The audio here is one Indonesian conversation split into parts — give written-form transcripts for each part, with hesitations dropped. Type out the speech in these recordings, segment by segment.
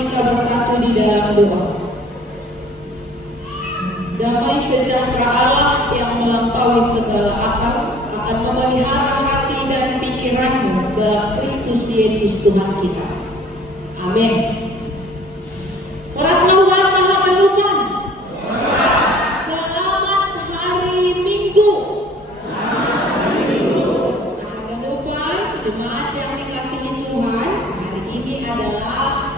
kita bersatu di dalam doa. Damai sejahtera Allah yang melampaui segala akal akan memelihara hati dan pikiranmu dalam Kristus Yesus Tuhan kita. Amin. Orang Tuhan Maha Penuhan. Selamat hari Minggu. Jemaat yang dikasihi Tuhan, hari ini adalah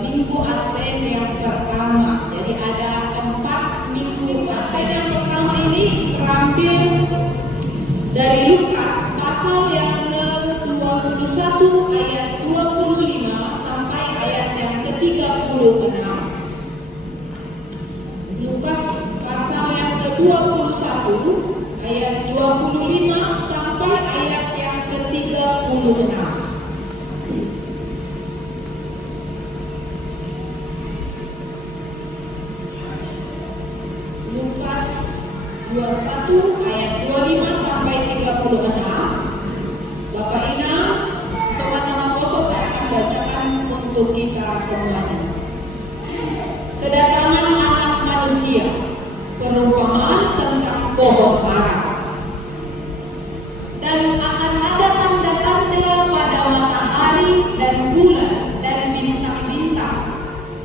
Minggu Advent yang pertama. Jadi ada 4 Minggu Advent yang pertama ini terambil dari Lukas pasal yang ke-21 ayat 25 sampai ayat yang ke-36. Lukas pasal yang ke-21 ayat 25 sampai ayat yang ke-36. Lukas 21 ayat 25 sampai 36. Bapak Ina, bersama nama Poso saya akan bacakan untuk kita semuanya. Kedatangan Anak Manusia, perumpamaan tentang pohon ara. Dan akan ada tanda-tanda pada matahari dan bulan dan bintang-bintang,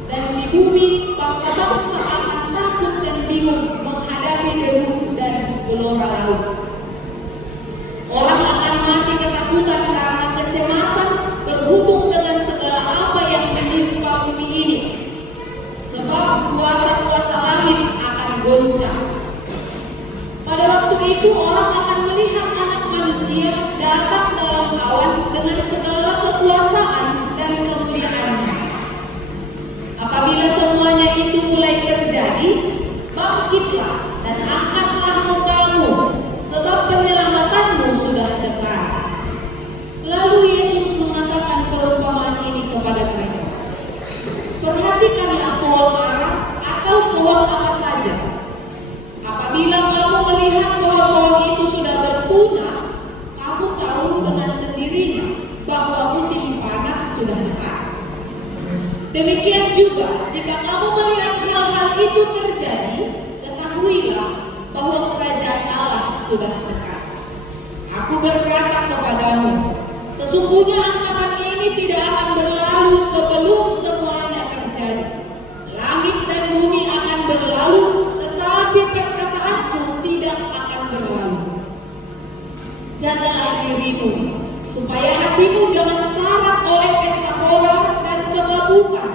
dan di bumi bangsa-bangsa akan takut dan bingung menghadapi debu dan gelora laut. Orang akan mati ketakutan karena kecemasan berhubung dengan segala apa yang menimpa bumi ini, sebab kuasa-kuasa langit akan goncang. Pada waktu itu orang akan melihat Anak Manusia datang dalam awan dengan segala kekuasaan dan kemuliaannya. Apabila semuanya itu mulai terjadi, bangkitlah dan angkatlah mukamu, sebab penyelamatanmu sudah dekat. Lalu Yesus mengatakan perumpamaan ini kepada mereka. Perhatikanlah pohon ara atau pohon apa saja. Apabila kamu melihat pohon-pohon itu sudah bertunas, kamu tahu dengan sendirinya bahwa musim panas sudah dekat. Demikian juga, jika kamu melihat hal-hal itu terjadi, ketahuilah bahwa kerajaan Allah sudah dekat. Aku berkata kepadamu, sesungguhnya angkatan ini tidak akan berlalu sebelum semuanya terjadi. Langit dan bumi akan berlalu, tetapi perkataanku tidak akan berlalu. Jagalah dirimu, supaya hatimu jangan syarat oleh pesta pora dan kemabukan,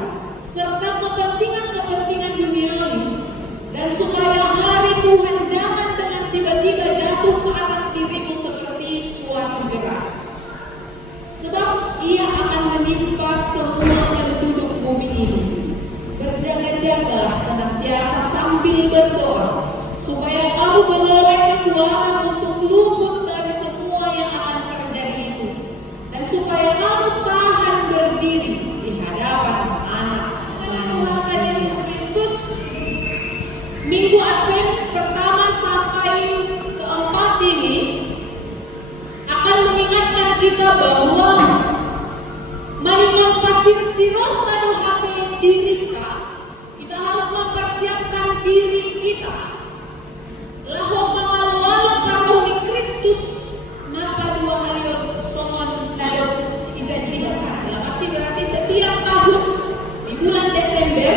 serta kepentingan-kepentingan duniawi, dan supaya hari Tuhan jangan dengan tiba-tiba jatuh ke atas dirimu seperti suatu gerak. Sebab ia akan menimpa semua penduduk bumi ini. Berjaga-jagalah senantiasa sambil berdoa, supaya kamu beroleh kekuatan untuk luput dari semua yang akan terjadi itu, dan supaya kamu tahan berdiri di hadapan Anak Manusia. Yesus Kristus, Minggu Advent pertama sampai keempat ini akan mengingatkan kita bahwa manikang pasir sirah pada HP dirika, kita harus mempersiapkan diri kita. Lahu pangalualang karoh di Kristus napa dua halion somon ladok ijanji bakar. Dalam arti berarti setiap tahun di bulan Desember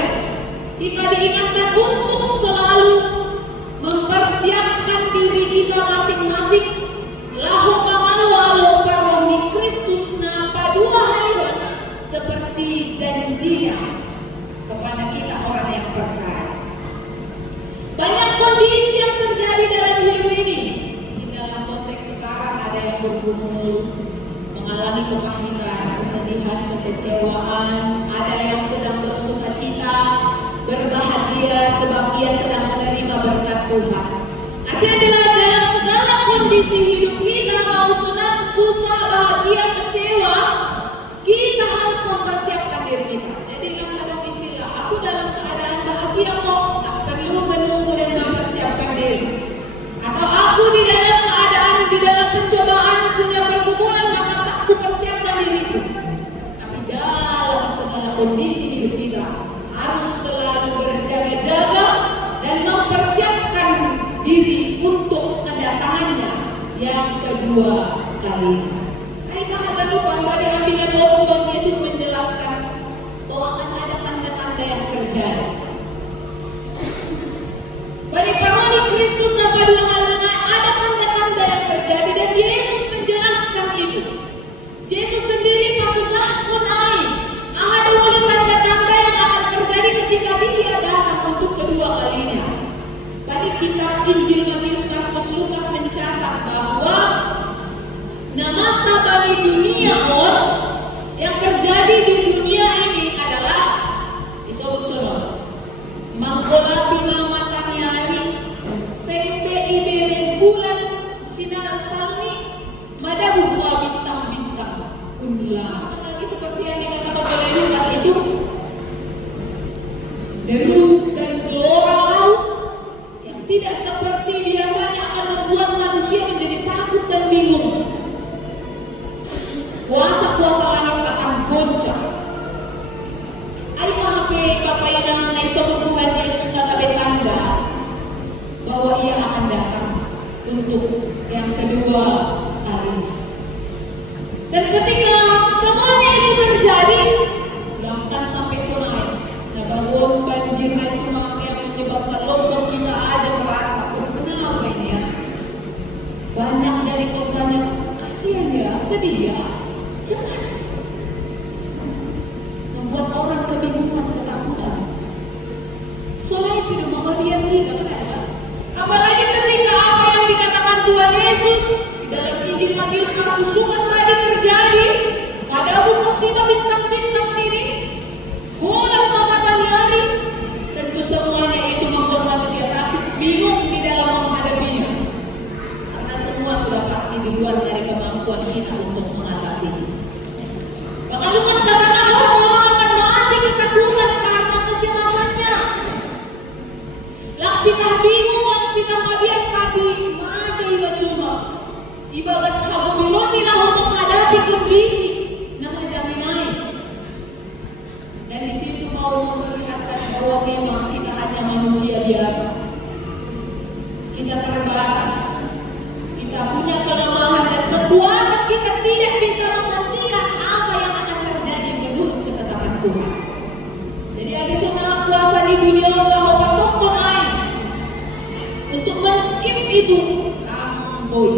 kita diingatkan untuk selalu mempersiapkan diri kita masing-masing. Lahu pangalualang karoh di Kristus napa dua halion, seperti janjinya kepada kita orang yang percaya. Banyak kondisi yang terjadi dalam hidup ini. Di dalam konteks sekarang ada yang bergumul, mengalami kepahitan, kesedihan, kekecewaan. Ada yang sedang bersuka cita, berbahagia sebab dia sedang menerima berkat Tuhan. Artinya dalam segala kondisi hidup kita, mau senang, susah, bahagia, kecewa, kita harus mempersiapkan diri kita. Jadi ada istilah, aku dalam keadaan bahagia kok, tak perlu menunggu dan mempersiapkan diri. Atau aku di dalam keadaan, di dalam pencobaan, punya pergumulan, maka tak ku persiapkan diriku. Tapi dalam segala kondisi kedua kali. Kita akan lupa pada ambilan Tuhan Yesus menjelaskan bahwa akan ada tanda-tanda yang terjadi. Bagi para Kristus dan kedua kalinya ada tanda-tanda yang terjadi dan Yesus menjelaskan itu. Yesus sendiri patutlah mengenai ada oleh tanda-tanda yang akan terjadi ketika Dia datang untuk kedua kalinya. Pada kitab Injil Matius, Markus, Lukas mencatat bahwa masa bagi dunia yang terjadi di dunia ini adalah disebut semua manggola pina matanyari sempe ibere bulan sinar salmi madabu bintang-bintang ulang lagi seperti yang dikatakan oleh Lukas itu deru dan gelombang laut yang tidak seperti biasanya akan membuat manusia menjadi takut dan bingung. Kuasa-kuasa langit akan goncang. Ay kapainan na isabot Tuhan Yesus na tanda bahwa Ia akan datang untuk yang kedua kali. Dan ketika semuanya itu terjadi, bahkan sampai sungai, bahwa banjir itu yang menyebabkan longsor kita aja merasa kenapa ini ya? Banyak jadi korbannya, kasihan ya, sedih ya. Jelas membuat orang kebingungan, ketakutan. Soalnya tidak mau dia tidak ada. Apalagi ketika apa yang dikatakan Tuhan Yesus di dalam Injil Matius, Markus, Lukas tadi terjadi. Ada bukosita bintang-bintang ini, bola matahari, tentu semuanya itu membuat manusia takut, bingung di dalam menghadapinya. Karena semua sudah pasti di luar dari kemampuan kita untuk mengatasinya. Maka Lukas katakan orang akan mati ketakutan karena kecemasannya. Lang kita bingung, lang kita madiat tapi ada iba cuma ibagas habulun nila untuk menghadapi kondisi na menjaminai. Dan di situ mau memperlihatkan bahwa memang kita hanya manusia biasa. Kita terbatas. Kita punya kelemahan dan kekuatan kita tidak bisa menghentikan apa yang akan terjadi menurut ketetapan Tuhan. Jadi ada seorang kuasa di dunia bahwa pasok tunai untuk men-skip itu boy.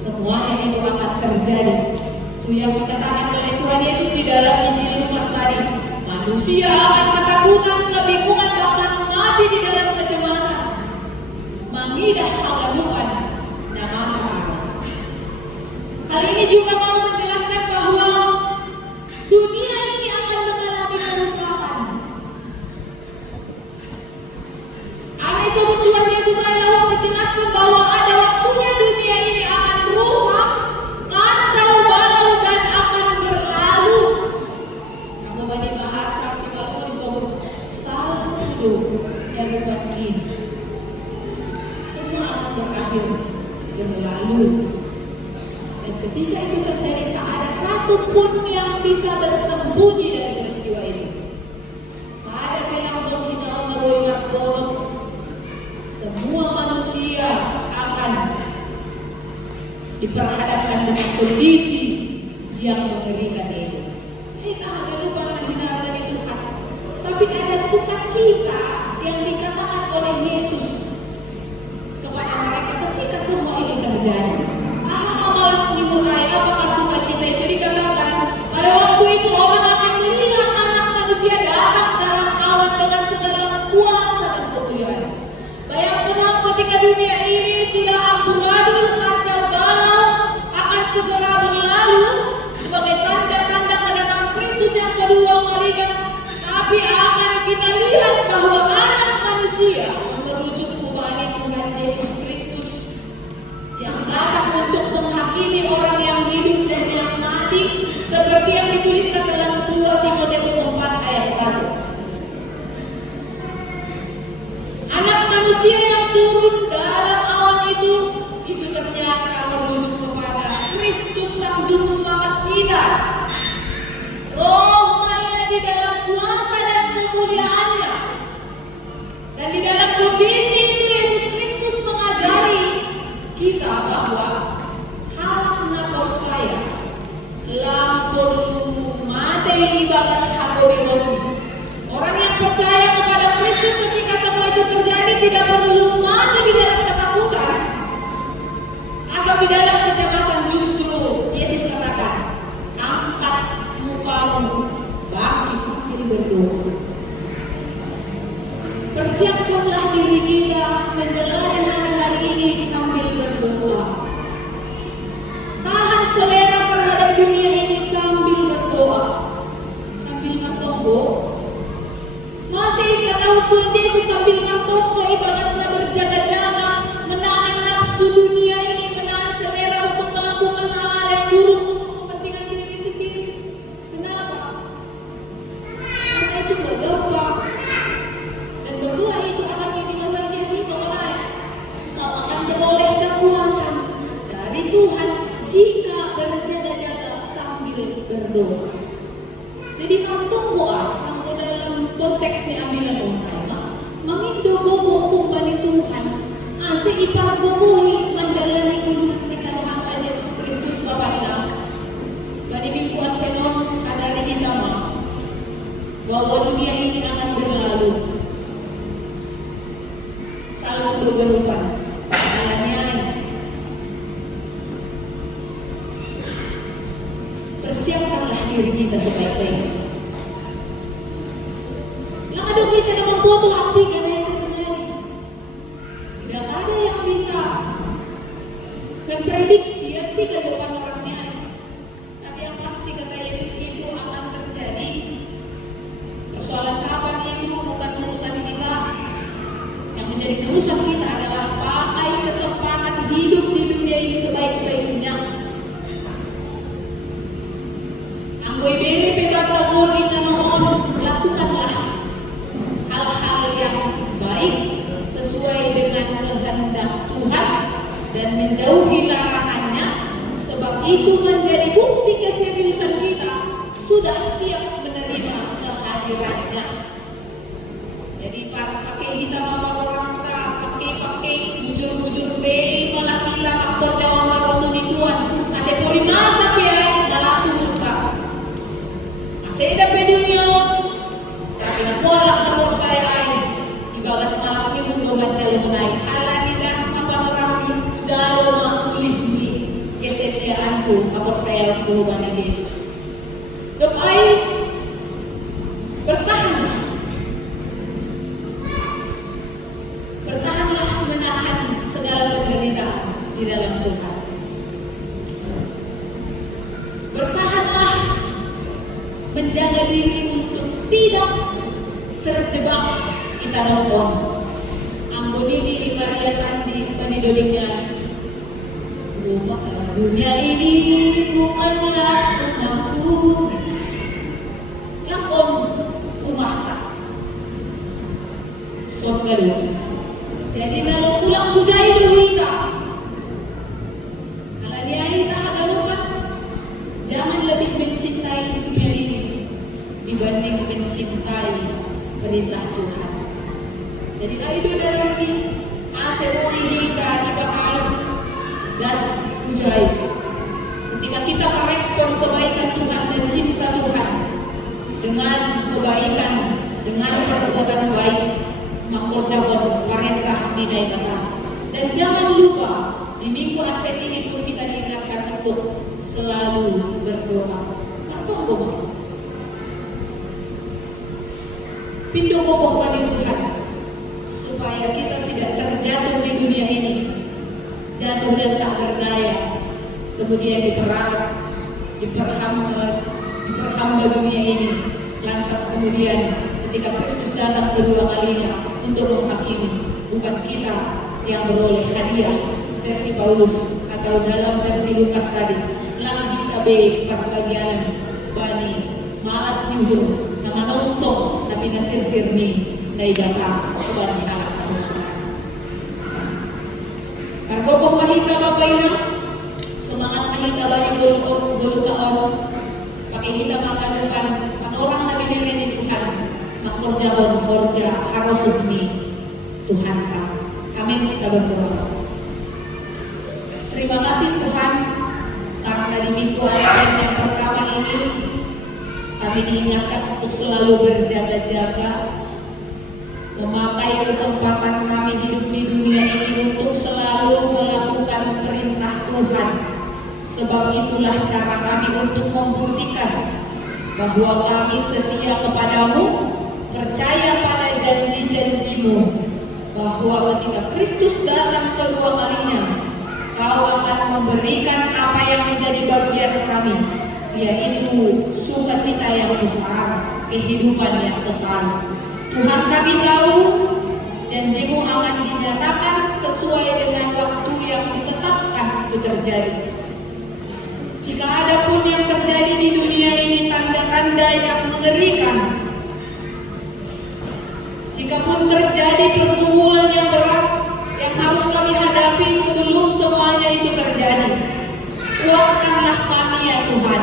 Semuanya itu akan terjadi. Itu yang dikatakan oleh Tuhan Yesus di dalam Injil Lukas tadi. Manusia akan ketakutan, kebingungan, bahkan mati di dalam kecemasan. Mengidah kegaduhan dan masalah. Hal ini juga mau menjelaskan bahwa dunia ini akan mengalami kerusakan. Oleh sebut Tuhan Yesus adalah menjelaskan bahwa ada waktunya dunia ini akan rusak, kacau balau dan akan berlalu. Kalau bagi bahasa si kalau disebut saldo yang berbagi, semua akan berakhir berlalu. Dan ketika itu terjadi, tak ada satupun yang bisa bersembunyi dari peristiwa itu. Ada yang kita mengawal bolong. Semua manusia akan diperhadapkan dengan kondisi yang mengerikan itu. Kita agak lupa menghinakan itu Tuhan. Tapi ada sukacita yang dikatakan oleh Yesus kepada mereka ketika semua itu terjadi. Malas dimulai apakah sukacita itu dikatakan pada waktu itu orang akan melihat anak manusia datang dalam awan dengan segala kuasa dan kemuliaan. Bayangkan ketika dunia ini sudah amburadul, kacau balau akan segera berlalu sebagai tanda-tanda kedatangan Kristus yang kedua kalinya. Tapi akan kita lihat bahwa anak manusia merujuk kepada Tuhan Yesus Kristus yang datang untuk menghakimi orang yang hidup dan yang mati, seperti yang dituliskan dalam 2 Timotius 4 ayat 1. Anak manusia yang turun dalam awan itu ternyata merujuk kepada Kristus sang juru selamat kita. Roh-Nya di dalam kuasa dan kemuliaannya. Dan di dalam kondisi itu Yesus Kristus mengajari kita bahwa berdoa. Persiapkanlah diri kita menjalani hari-hari ini sambil berdoa. Tahan selera terhadap dunia ini sambil berdoa. Sambil ngatonggo. Masih kita tahu Tuhan Yesus sambil ngatonggo ibaratnya berjaga-jaga, menahan nafsu dunia ini, menahan selera untuk melakukan hal-hal yang buruk untuk kepentingan diri sendiri. Kenapa? Karena itu gak gampang. Dan berdoa itu akan meninggalkan Yesus kemana? Kau akan beroleh kekuatan dari Tuhan jika berjaga-jaga sambil berdoa. Jadi nantunggo dalam konteks ni ambilan orang, mangindo bobo kumpani Tuhan. Asik iparbobohi mandalani gulungan kita Tuhan Yesus Kristus Bapa Ilang. Bani mingkuat penon sadari kita bahwa dunia ini akan berlalu. Selalu doganupan, alanya persiapkanlah diri kita sebaik-baiknya. Yang ada kita dalam foto hati karena yang terjadi. Tidak ada yang bisa memprediksi arti ke depan orangnya. Tapi yang pasti kata Yesus itu akan terjadi. Persoalan kapan itu bukan urusan kita. Yang menjadi urusan kita adalah pakai kesempatan hidup di dunia ini sebaik-baiknya. Anggoi beri pebata guru ini mohon lakukanlah hal-hal yang baik sesuai dengan kehendak Tuhan dan menjauhi larangannya, sebab itu menjadi bukti keseriusan kita sudah siap menerima kehadirannya. Jadi pakai hitam apa orang pakai bujur-bujur bei malah kita aktor jawab rasul Tuhan masih puri masa piai malah surga masih dapat dunia tapi nak bolak kalau saya ibarat malas ni mundo baca menai ala nidas apa nerapi jalo makulih ni kesetiaanku kalau saya berubah Yesus. Doai bertahanlah menahan segala penderitaan di dalam Tuhan. Bertahanlah menjaga diri untuk tidak terjebak kita nonton. Amboni di Maria Sandi penidolingnya. Dunia ini bukanlah rumahku. Lakon rumah tak. Surga. Jadi lalu pulang pujai dulu kita. Kalau dia kita agak lupa. Jangan lebih mencintai dunia ini dibanding mencintai perintah Tuhan. Jadi kalau itu dalam ini asemoy kita dibakal das pujai. Ketika kita merespon kebaikan Tuhan dan cinta Tuhan dengan kebaikan, dengan perbuatan baik, mengkorjabon perintah nilai kata. Dan jangan lupa di minggu Advent ini pun kita diingatkan untuk selalu berdoa. Tunggu. Pintu boboh pada Tuhan supaya kita tidak terjatuh di dunia ini, jatuh dan tak berdaya, kemudian diperhamba dunia ini, lantas kemudian ketika Kristus datang kedua kalinya untuk menghakimi, bukan kita yang beroleh hadiah versi Paulus atau dalam versi Lukas tadi lagi tabe perbagian bani malas nyuruh nama nonton tapi nasir-sir ni dari datang kepada anak manusia. Kargo kong mahita bapak ina semangat mahita bani gulu kaon pakai kita mengadakan orang na binili ni Tuhan makorja harus ni Tuhan kami. Amin, kita berdoa. Terima kasih Tuhan karena di minggu Advent yang pertama ini kami diingatkan untuk selalu berjaga-jaga, memakai kesempatan kami hidup di dunia ini untuk selalu melakukan perintah Tuhan. Sebab itulah cara kami untuk membuktikan bahwa kami setia kepadamu, percaya pada janji-janjimu, bahwa ketika Kristus datang kedua kalinya, Kau akan memberikan apa yang menjadi bagian kami, yaitu sukacita yang besar, kehidupan yang kekal. Tuhan, kami tahu janjimu akan dinyatakan sesuai dengan waktu yang ditetapkan itu terjadi. Jika ada pun yang terjadi di dunia ini tanda-tanda yang mengerikan, jika pun terjadi pergumulan yang berat yang harus kami hadapi sebelum semuanya itu terjadi, kuatkanlah kami ya Tuhan.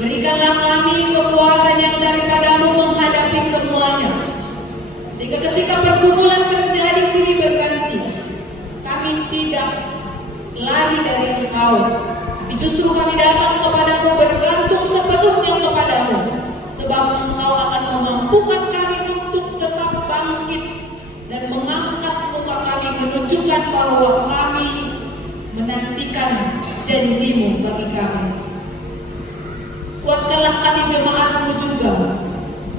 Berikanlah kami kekuatan yang daripadamu menghadapi semuanya, sehingga ketika pergumulan terjadi silih berganti, kami tidak lari dari Engkau, tapi justru kami datang kepadamu, bergantung sepenuhnya kepadamu, sebab Engkau akan memampukan kami untuk tetap bangkit dan mengangkat muka kami, menunjukkan bahwa kami menantikan janjimu bagi kami. Kuatkanlah kami jemaatmu juga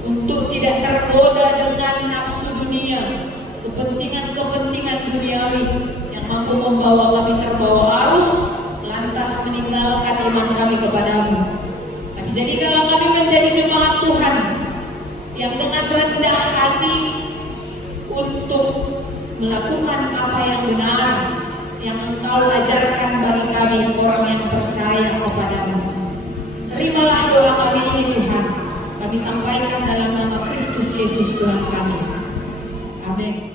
untuk tidak tergoda dengan nafsu dunia, kepentingan-kepentingan duniawi yang mampu membawa kami terbawa arus, lantas meninggalkan iman kami kepadamu. Tapi jadikanlah kami menjadi jemaat Tuhan yang dengan rendah hati untuk melakukan apa yang benar, yang Engkau ajarkan bagi kami orang yang percaya kepadamu. Terimalah doa kami ini Tuhan, kami sampaikan dalam nama Kristus Yesus Tuhan kami. Amin.